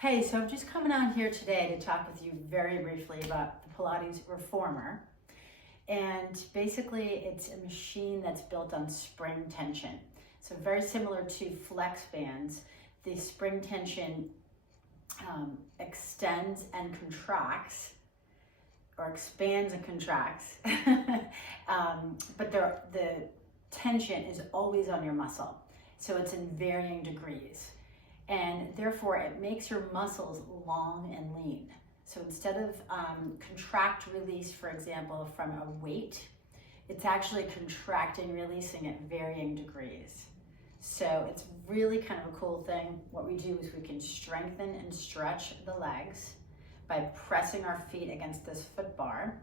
Hey, so I'm just coming on here today to talk with you very briefly about the Pilates Reformer. And basically it's a machine that's built on spring tension. So very similar to flex bands, the spring tension extends and contracts, or expands and contracts, but the tension is always on your muscle. So it's in varying degrees. And therefore it makes your muscles long and lean. So instead of contract release, for example, from a weight, it's actually contracting, releasing at varying degrees. So it's really kind of a cool thing. What we do is we can strengthen and stretch the legs by pressing our feet against this foot bar.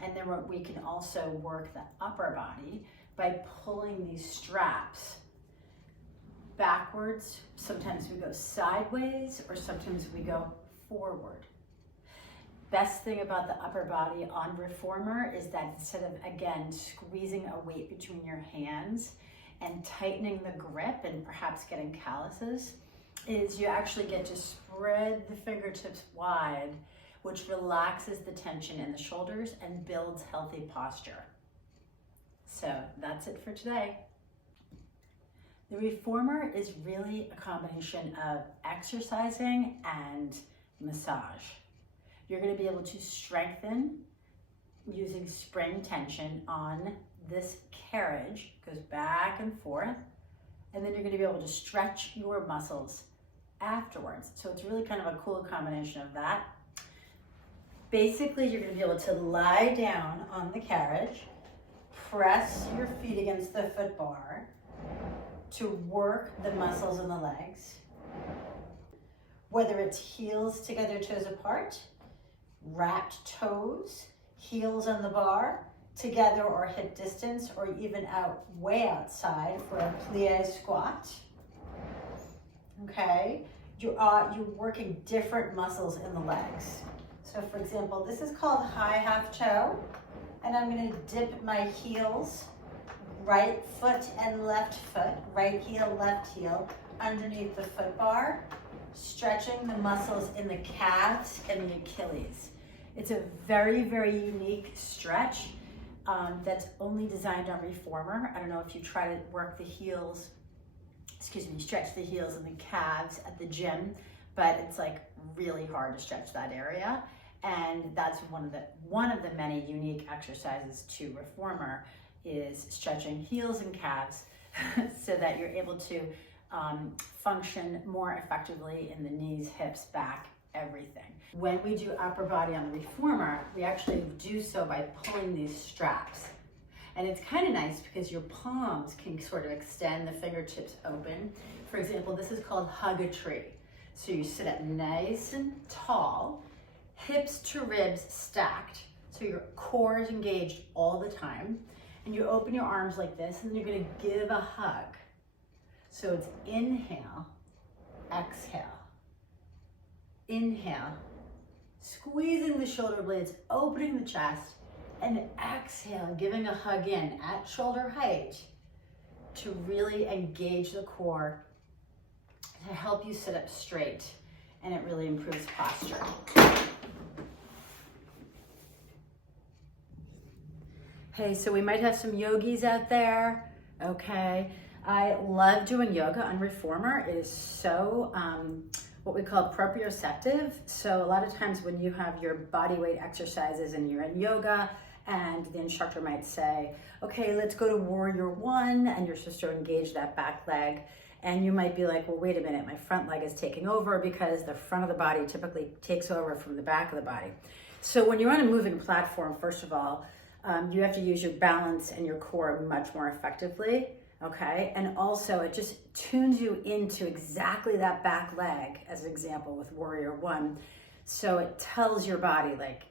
And then we can also work the upper body by pulling these straps backwards. Sometimes we go sideways, or sometimes we go forward. Best thing about the upper body on Reformer is that instead of, again, squeezing a weight between your hands and tightening the grip and perhaps getting calluses, is you actually get to spread the fingertips wide, which relaxes the tension in the shoulders and builds healthy posture. So that's it for today. The Reformer is really a combination of exercising and massage. You're going to be able to strengthen using spring tension on this carriage, goes back and forth, and then you're going to be able to stretch your muscles afterwards. So it's really kind of a cool combination of that. Basically, you're going to be able to lie down on the carriage, press your feet against the foot bar to work the muscles in the legs, whether it's heels together, toes apart, wrapped toes, heels on the bar, together or hip distance, or even out way outside for a plie squat. Okay, you're working different muscles in the legs. So for example, this is called high half toe, and I'm going to dip my heels, right foot and left foot, right heel, left heel, underneath the foot bar, stretching the muscles in the calves and the Achilles. It's a very, very unique stretch that's only designed on Reformer. I don't know if you try to work the heels, stretch the heels and the calves at the gym, but it's like really hard to stretch that area. And that's one of the many unique exercises to Reformer is stretching heels and calves so that you're able to function more effectively in the knees, hips, back, everything. When we do upper body on the Reformer, we actually do so by pulling these straps. And it's kind of nice because your palms can sort of extend, the fingertips open. For example, this is called 𝐻𝐿𝐸. So you sit up nice and tall, hips to ribs stacked, so your core is engaged all the time. And you open your arms like this, and you're going to give a hug. So it's inhale, exhale, inhale, squeezing the shoulder blades, opening the chest, and exhale, giving a hug in at shoulder height to really engage the core, to help you sit up straight, and it really improves posture. Hey, so we might have some yogis out there, okay? I love doing yoga on Reformer. It is so what we call proprioceptive. So a lot of times when you have your body weight exercises and you're in yoga, and the instructor might say, okay, let's go to warrior one, and you're supposed to engage that back leg. And you might be like, well, wait a minute, my front leg is taking over, because the front of the body typically takes over from the back of the body. So when you're on a moving platform, first of all, you have to use your balance and your core much more effectively, okay? And also it just tunes you into exactly that back leg, as an example with warrior one. So it tells your body, like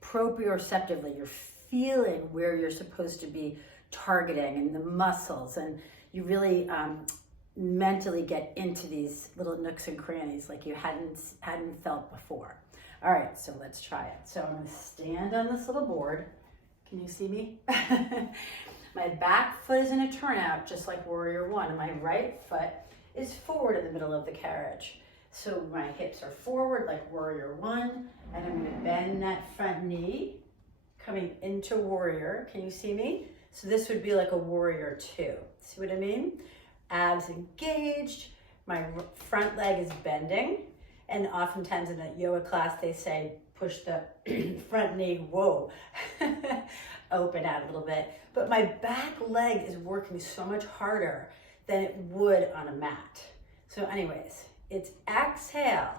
proprioceptively, you're feeling where you're supposed to be targeting and the muscles, and you really mentally get into these little nooks and crannies like you hadn't felt before. All right, so let's try it. So I'm gonna stand on this little board. Can you see me? My back foot is in a turnout, just like warrior one, and my right foot is forward in the middle of the carriage. So my hips are forward like warrior one, and I'm gonna bend that front knee, coming into warrior. Can you see me? So this would be like a warrior two. See what I mean? Abs engaged, my front leg is bending, and oftentimes in a yoga class they say push the front knee, whoa, open out a little bit. But my back leg is working so much harder than it would on a mat. So anyways, it's exhale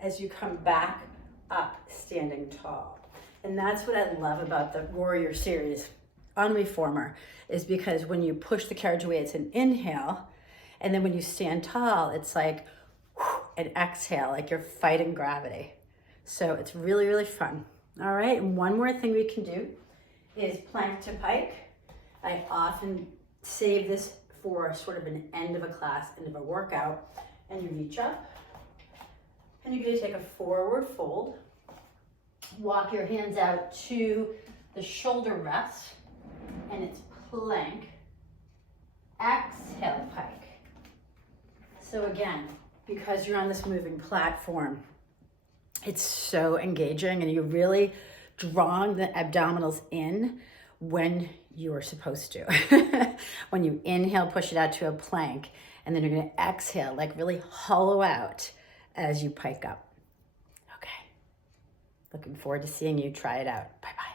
as you come back up, standing tall. And that's what I love about the Warrior series on Reformer, is because when you push the carriage away, it's an inhale. And then when you stand tall, it's like an exhale, like you're fighting gravity. So it's really, really fun. All right, and one more thing we can do is Plank-to-Pike. I often save this for sort of an end of a class, end of a workout. And you reach up, and you're gonna take a forward fold. Walk your hands out to the shoulder rest, and it's plank. Exhale, pike. So again, because you're on this moving platform, it's so engaging, and you're really drawing the abdominals in when you're supposed to. When you inhale, push it out to a plank, and then you're gonna exhale, like really hollow out as you pike up. Okay. Looking forward to seeing you try it out. Bye-bye.